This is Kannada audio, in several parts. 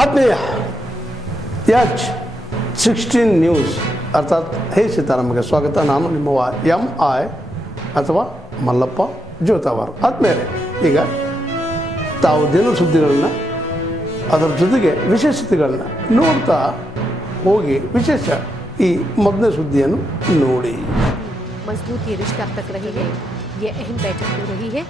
ಆತ್ಮೀಯ H16 ನ್ಯೂಸ್ ಅರ್ಥಾತ್ ಹೇ ಸೀತಾರಾಮಗೆ ಸ್ವಾಗತ. ನಾನು ನಿಮ್ಮ MI ಅಥವಾ ಮಲ್ಲಪ್ಪ ಜೋತಾವಾರ್. ಆದ್ಮೇಲೆ ಈಗ ತಾವು ದಿನ ಸುದ್ದಿಗಳನ್ನ ಅದರ ಜೊತೆಗೆ ವಿಶೇಷತೆಗಳನ್ನ ನೋಡ್ತಾ ಹೋಗಿ ವಿಶೇಷ ಈ ಮೊದಲನೇ ಸುದ್ದಿಯನ್ನು ನೋಡಿ. मजबूत ये रिश्ता तक रही है, ये अहम बैठक हो रही है.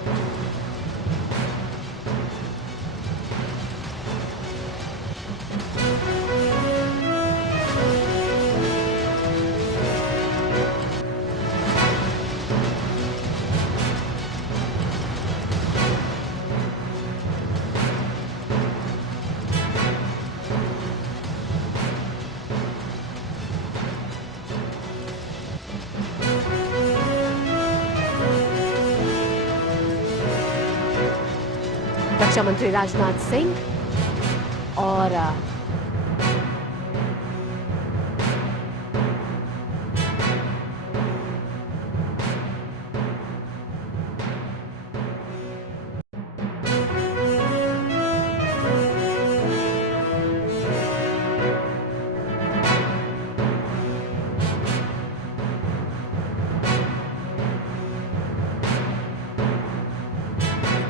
रक्षा मंत्री राजनाथ सिंह और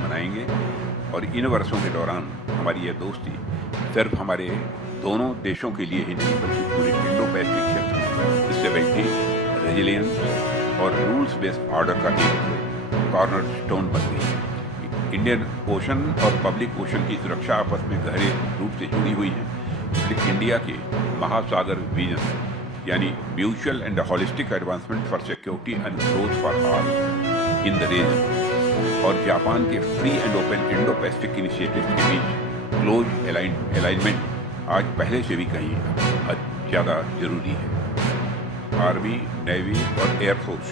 मनाएंगे. और इन वर्षों के दौरान हमारी यह दोस्ती सिर्फ हमारे दोनों देशों के लिए ही नहीं बल्कि पूरे इंडो पैसिफिक क्षेत्र में स्टेबिलिटी, रेजिलियंस और रूल्स बेस्ड ऑर्डर का एक कॉर्नर स्टोन बन गई है. इंडियन ओशन और पब्लिक ओशन की सुरक्षा आपस में गहरे रूप से जुड़ी हुई है. इसलिए इंडिया के महासागर विजन यानी mutual and holistic advancement for security and growth for all in the region और जापान के free and open Indo Pacific initiative के बीच क्लोज अलाइनमेंट आज पहले से भी कहीं ज़्यादा जरूरी है. आर्मी, नेवी और एयरफोर्स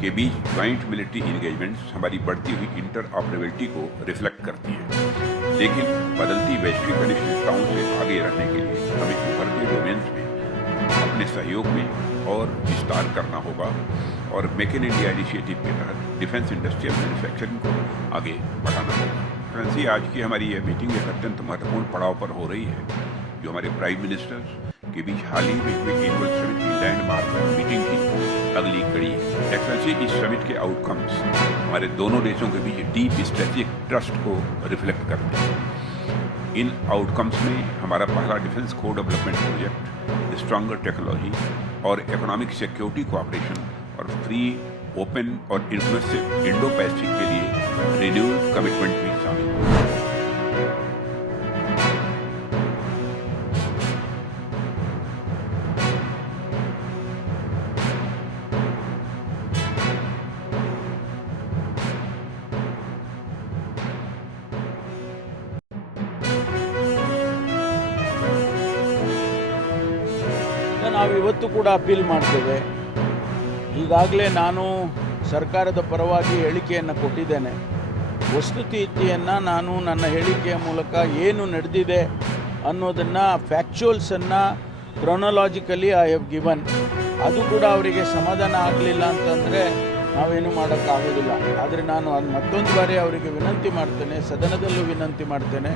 के बीच ज्वाइंट मिलिट्री इंगेजमेंट्स हमारी बढ़ती हुई इंटर ऑपरेबिलिटी को रिफ्लेक्ट करती है. लेकिन बदलती वैश्विक अनिश्चितताओं से आगे रहने के लिए हमें उभरते डोमेन्स में अपने सहयोग में और विस्तार करना होगा और मेक इन इंडिया इनिशिएटिव के तहत डिफेंस इंडस्ट्रियल मैन्युफैक्चरिंग को आगे बढ़ाना होगा. फ्रेंड्स, आज की हमारी यह मीटिंग एक अत्यंत महत्वपूर्ण पड़ाव पर हो रही है जो हमारे प्राइम मिनिस्टर्स के बीच हाल ही में हुई एनुअल समिट की लैंडमार्क मीटिंग की अगली कड़ी है. एक्सेलेंसी, इस समिट के आउटकम्स हमारे दोनों देशों के बीच डीप स्ट्रेटेजिक ट्रस्ट को रिफ्लेक्ट करते हैं. इन आउटकम्स में हमारा पहला डिफेंस को डेवलपमेंट प्रोजेक्ट, स्ट्रॉन्गर टेक्नोलॉजी और इकोनॉमिक सिक्योरिटी कोऑपरेशन और फ्री, ओपन और इंक्लूसिव इंडो पैसिफिक के लिए रिन्यूड कमिटमेंट भी शामिल है. ನಾವಿವತ್ತು ಕೂಡ ಅಪೀಲ್ ಮಾಡ್ತೇವೆ. ಈಗಾಗಲೇ ನಾನು ಸರ್ಕಾರದ ಪರವಾಗಿ ಹೇಳಿಕೆಯನ್ನು ಕೊಟ್ಟಿದ್ದೇನೆ. ವಸ್ತುಸ್ಥಿತಿಯನ್ನು ನಾನು ನನ್ನ ಹೇಳಿಕೆಯ ಮೂಲಕ ಏನು ನಡೆದಿದೆ ಅನ್ನೋದನ್ನು ಫ್ಯಾಕ್ಚುಯಲ್ಸನ್ನು ಕ್ರೊನೊಲಾಜಿಕಲಿ ಐ ಹ್ಯಾವ್ ಗಿವನ್. ಅದು ಕೂಡ ಅವರಿಗೆ ಸಮಾಧಾನ ಆಗಲಿಲ್ಲ ಅಂತಂದರೆ ನಾವೇನು ಮಾಡೋಕ್ಕಾಗೋದಿಲ್ಲ. ಆದರೆ ನಾನು ಅದು ಮತ್ತೊಂದು ಬಾರಿ ಅವರಿಗೆ ವಿನಂತಿ ಮಾಡ್ತೇನೆ, ಸದನದಲ್ಲೂ ವಿನಂತಿ ಮಾಡ್ತೇನೆ,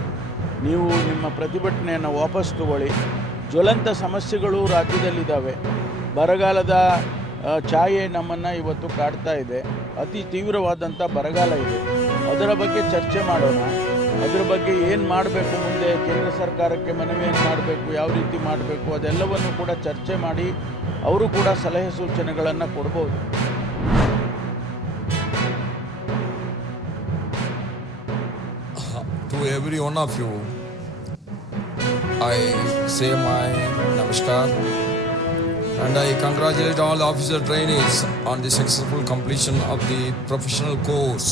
ನೀವು ನಿಮ್ಮ ಪ್ರತಿಭಟನೆಯನ್ನು ವಾಪಸ್ ತಗೊಳ್ಳಿ. ಜ್ವಲಂತ ಸಮಸ್ಯೆಗಳು ರಾಜ್ಯದಲ್ಲಿದ್ದಾವೆ. ಬರಗಾಲದ ಛಾಯೆ ನಮ್ಮನ್ನು ಇವತ್ತು ಕಾಡ್ತಾ ಇದೆ. ಅತಿ ತೀವ್ರವಾದಂಥ ಬರಗಾಲ ಇದೆ. ಅದರ ಬಗ್ಗೆ ಚರ್ಚೆ ಮಾಡೋಣ. ಅದರ ಬಗ್ಗೆ ಏನು ಮಾಡಬೇಕು, ಮುಂದೆ ಕೇಂದ್ರ ಸರ್ಕಾರಕ್ಕೆ ಮನವಿ ಏನು ಮಾಡಬೇಕು, ಯಾವ ರೀತಿ ಮಾಡಬೇಕು, ಅದೆಲ್ಲವನ್ನು ಕೂಡ ಚರ್ಚೆ ಮಾಡಿ ಅವರು ಕೂಡ ಸಲಹೆ ಸೂಚನೆಗಳನ್ನು ಕೊಡ್ಬೋದು. To every one of you, I say my namaskar and I congratulate all officer trainees on the successful completion of the professional course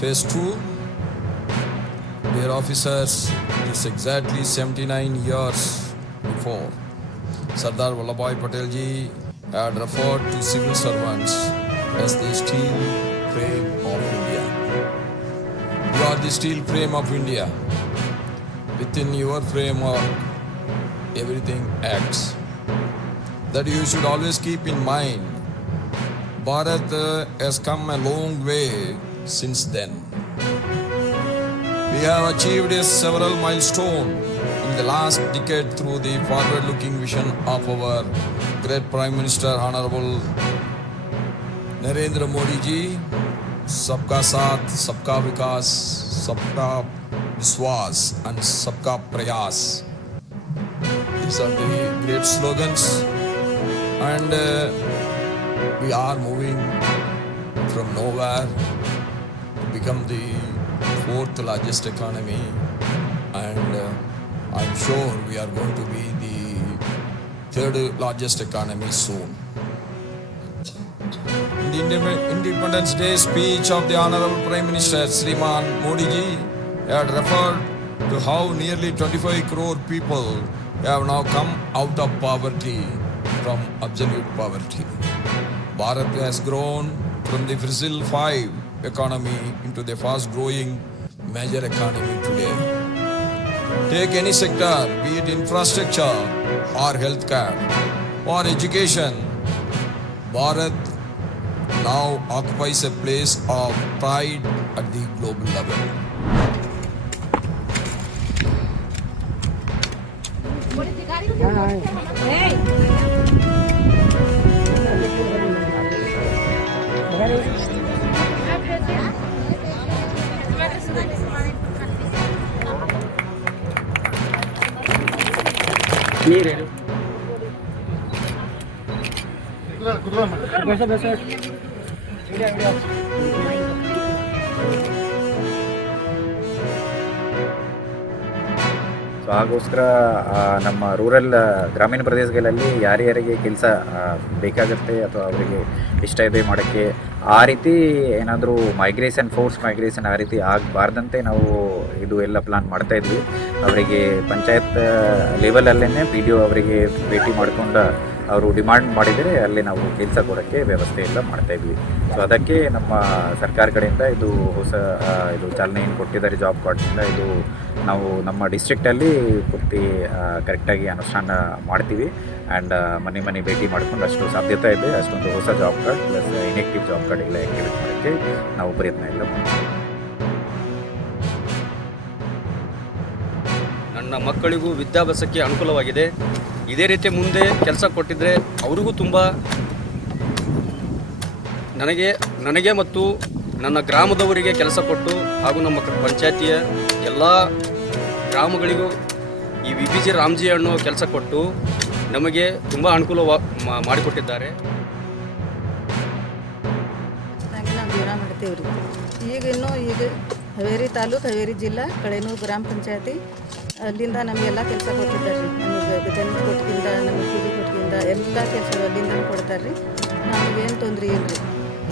phase 2. Dear officers, it is exactly 79 years before Sardar Vallabhbhai Patel ji had referred to civil servants as the steel frame of India. You are the steel frame of India. Within your framework, everything acts. That you should always keep in mind. Bharat has come a long way since then. We have achieved several milestones the last decade through the forward-looking vision of our great Prime Minister, Honorable Narendra Modi ji, Sabka Saath, Sabka Vikas, Sabka Vishwas and Sabka Prayas. These are the great slogans, and we are moving from nowhere to become the fourth largest economy, and I'm sure we are going to be the third largest economy soon. In the Independence Day speech of the Honorable Prime Minister Shriman Modi ji had referred to how nearly 25 crore people have now come out of poverty from absolute poverty. Bharat has grown from the fossil 5 economy into the fast growing major economy today. Take any sector, be it infrastructure or healthcare or education, Bharat now occupies a place of pride at the global level. So ಹಾಗೋಸ್ಕರ ನಮ್ಮ ರೂರಲ್ ಗ್ರಾಮೀಣ ಪ್ರದೇಶಗಳಲ್ಲಿ ಯಾರ್ಯಾರಿಗೆ ಕೆಲಸ ಬೇಕಾಗುತ್ತೆ ಅಥವಾ ಅವರಿಗೆ ಇಷ್ಟ ಇದೆ ಮಾಡೋಕ್ಕೆ ಆ ರೀತಿ ಏನಾದರೂ ಫೋರ್ಸ್ ಮೈಗ್ರೇಷನ್ ಆ ರೀತಿ ಆಗಬಾರ್ದಂತೆ ನಾವು ಇದು ಎಲ್ಲ ಪ್ಲಾನ್ ಮಾಡ್ತಾಯಿದ್ವಿ. ಅವರಿಗೆ ಪಂಚಾಯತ್ ಲೆವೆಲಲ್ಲೇ PDO ಅವರಿಗೆ ಭೇಟಿ ಮಾಡಿಕೊಂಡು ಅವರು ಡಿಮಾಂಡ್ ಮಾಡಿದರೆ ಅಲ್ಲಿ ನಾವು ಕೆಲಸ ಕೊಡೋಕ್ಕೆ ವ್ಯವಸ್ಥೆ ಎಲ್ಲ ಮಾಡ್ತಾಯಿದ್ವಿ. ಸೊ ಅದಕ್ಕೆ ನಮ್ಮ ಸರ್ಕಾರ ಕಡೆಯಿಂದ ಇದು ಹೊಸ ಇದು ಚಾಲನೆ ಏನು ಕೊಟ್ಟಿದ್ದಾರೆ ಜಾಬ್ ಕಾರ್ಡ್ನಿಂದ, ಇದು ನಾವು ನಮ್ಮ ಡಿಸ್ಟ್ರಿಕ್ಟಲ್ಲಿ ಪೂರ್ತಿ ಕರೆಕ್ಟಾಗಿ ಅನುಷ್ಠಾನ ಮಾಡ್ತೀವಿ. ಆ್ಯಂಡ್ ಮನೆ ಭೇಟಿ ಮಾಡ್ಕೊಂಡು ಅಷ್ಟು ಸಾಧ್ಯತೆ ಇದೆ ಅಷ್ಟೊಂದು ಹೊಸ job card plus inactive job card ಎಲ್ಲ ಆ್ಯಕ್ಟಿವೇಟ್ ಮಾಡೋಕ್ಕೆ ನಾವು ಪ್ರಯತ್ನ ಎಲ್ಲ ಮಾಡ್ತೀವಿ. ನನ್ನ ಮಕ್ಕಳಿಗೂ ವಿದ್ಯಾಭ್ಯಾಸಕ್ಕೆ ಅನುಕೂಲವಾಗಿದೆ. ಇದೇ ರೀತಿ ಮುಂದೆ ಕೆಲಸ ಕೊಟ್ಟಿದ್ದರೆ ಅವರಿಗೂ ತುಂಬ ನನಗೆ ಮತ್ತು ನನ್ನ ಗ್ರಾಮದವರಿಗೆ ಕೆಲಸ ಕೊಟ್ಟು ಹಾಗೂ ನಮ್ಮ ಪಂಚಾಯತಿಯ ಎಲ್ಲ ಗ್ರಾಮಗಳಿಗೂ ಈ VBG ರಾಮ್ಜಿ ಅನ್ನೋ ಕೆಲಸ ಕೊಟ್ಟು ನಮಗೆ ತುಂಬ ಅನುಕೂಲ ಮಾಡಿಕೊಟ್ಟಿದ್ದಾರೆ. ನಾವು ಜೀವನ ಮಾಡ್ತೀವಿ ರೀ. ಈಗ ಹಾವೇರಿ ತಾಲೂಕು, ಹಾವೇರಿ ಜಿಲ್ಲಾ, ಕಳೇನೂರು ಗ್ರಾಮ ಪಂಚಾಯತಿ ಅಲ್ಲಿಂದ ನಮಗೆಲ್ಲ ಕೆಲಸ ಕೊಟ್ಟಿದ್ದಾರೆ ರೀ. ನಮಗೆ ಜನ ಕೊಟ್ಟಿಂದ, ನಮಗೆ ಕೂಲಿ ಕೊಟ್ಟಿಂದ ಎಲ್ಲ ಕೆಲಸ ಅಲ್ಲಿಂದ ಕೊಡ್ತಾರೆ ರೀ. ನಮಗೇನು ತೊಂದರೆ ಇಲ್ಲ ರೀ.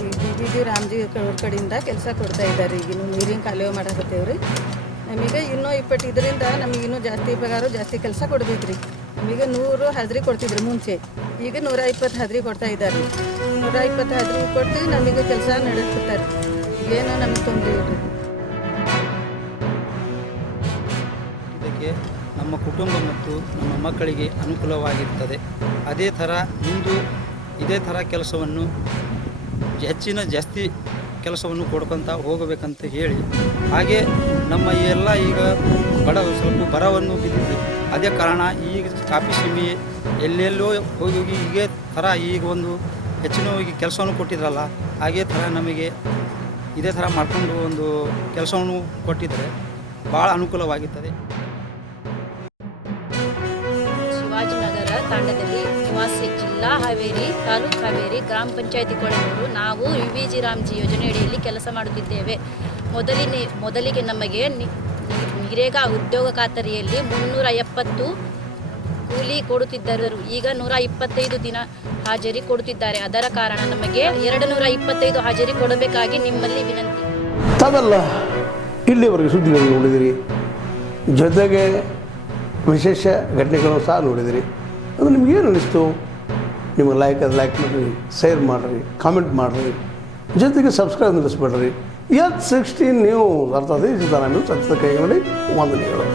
ಈ VBG ರಾಮ್ಜಿ ಅವ್ರ ಕಡೆಯಿಂದ ಕೆಲಸ ಕೊಡ್ತಾ ಇದ್ದಾರೆ. ಈಗಿನ್ನೂ ನೀರಿನ ಕಾಲುವೆ ಮಾಡಕತ್ತೇವೆ ರೀ. ನಮಗೆ ಇನ್ನೂ 20 ಇದರಿಂದ ನಮಗೆ ಇನ್ನೂ ಜಾಸ್ತಿ ಪಗಾರ, ಜಾಸ್ತಿ ಕೆಲಸ ಕೊಡ್ಬೇಕು ರೀ. ನಮಗೆ 100 ಹಾಜರಿ ಕೊಡ್ತಿದ್ರು ಮುಂಚೆ, ಈಗ 120 ಹಾಜರಿ ಕೊಡ್ತಾ ಇದ್ದಾರೆ. 120 ಹಾಜರಿ ಕೊಟ್ಟು ನಮಗೆ ಕೆಲಸ ನಡೆಸ್ತಾರೆ. ಏನೋ ನಮಗೆ ತೊಂದರೆ ಇಲ್ಲ. ಇದಕ್ಕೆ ನಮ್ಮ ಕುಟುಂಬ ಮತ್ತು ನಮ್ಮ ಮಕ್ಕಳಿಗೆ ಅನುಕೂಲವಾಗಿರ್ತದೆ. ಅದೇ ಥರ ಮುಂದೆ ಇದೇ ಥರ ಕೆಲಸವನ್ನು ಜಾಸ್ತಿ ಕೆಲಸವನ್ನು ಕೊಡ್ಕೊತ ಹೋಗಬೇಕಂತ ಹೇಳಿ, ಹಾಗೆ ನಮ್ಮ ಎಲ್ಲ ಈಗ ಸ್ವಲ್ಪ ಬರವನ್ನು ಬಿದ್ದಿದ್ವಿ. ಅದೇ ಕಾರಣ ಈಗ ಕಾಫಿ ಸೀಮೆ ಎಲ್ಲೆಲ್ಲೋ ಹೋಗಿ ಹೀಗೆ ಥರ ಈಗ ಒಂದು ಹೆಚ್ಚಿನ ಕೆಲಸವನ್ನು ಕೊಟ್ಟಿದ್ರಲ್ಲ, ಹಾಗೇ ಥರ ನಮಗೆ ಇದೇ ಥರ ಮಾಡಿಕೊಂಡು ಒಂದು ಕೆಲಸವನ್ನು ಕೊಟ್ಟಿದ್ದರೆ ಭಾಳ ಅನುಕೂಲವಾಗಿರ್ತದೆ. ಶಿವಾಜಿನಗರ ತಾಂಡದಲ್ಲಿ ನಿವಾಸಿ, ಜಿಲ್ಲಾ ಹಾವೇರಿ, ತಾಲೂಕು ಹಾವೇರಿ, ಗ್ರಾಮ ಪಂಚಾಯತಿ ಕೊಳೆನೂರು. ನಾವು VBG ರಾಮ್ಜಿ ಯೋಜನೆಯಡಿಯಲ್ಲಿ ಕೆಲಸ ಮಾಡುತ್ತಿದ್ದೇವೆ. ಮೊದಲಿಗೆ ನಮಗೆ ನರೇಗಾ ಉದ್ಯೋಗ ಖಾತರಿಯಲ್ಲಿ 370 ಕೂಲಿ ಕೊಡುತ್ತಿದ್ದರು. ಈಗ 125 ದಿನ ಹಾಜರಿ ಕೊಡುತ್ತಿದ್ದಾರೆ. ಅದರ ಕಾರಣ ನಮಗೆ 225 ಹಾಜರಿ ಕೊಡಬೇಕಾಗಿ ನಿಮ್ಮಲ್ಲಿ ವಿನಂತಿ. ತಾವೆಲ್ಲ ಇಲ್ಲಿವರೆಗೆ ಸುದ್ದಿಗಳನ್ನು ನೋಡಿದಿರಿ, ಜೊತೆಗೆ ವಿಶೇಷ ಘಟನೆಗಳನ್ನು ಸಹ ನೋಡಿದಿರಿ. ಅದು ನಿಮಗೇನು ಅನ್ನಿಸ್ತು? ನಿಮಗೆ ಲೈಕ್ ಮಾಡಿರಿ, ಶೇರ್ ಮಾಡಿರಿ, ಕಾಮೆಂಟ್ ಮಾಡಿರಿ, ಜೊತೆಗೆ ಸಬ್ಸ್ಕ್ರೈಬ್ ನಿಲ್ಲಿಸ್ಬೇಡ್ರಿ. H16 ನ್ಯೂಸ್ ಅರ್ಥಾತ್ ಈ ಸಿದ್ದರಾಮಯ್ಯ ಸತ್ಯದ ಕೈಗನ್ನಡಿ ವಂದನೆಗಳು.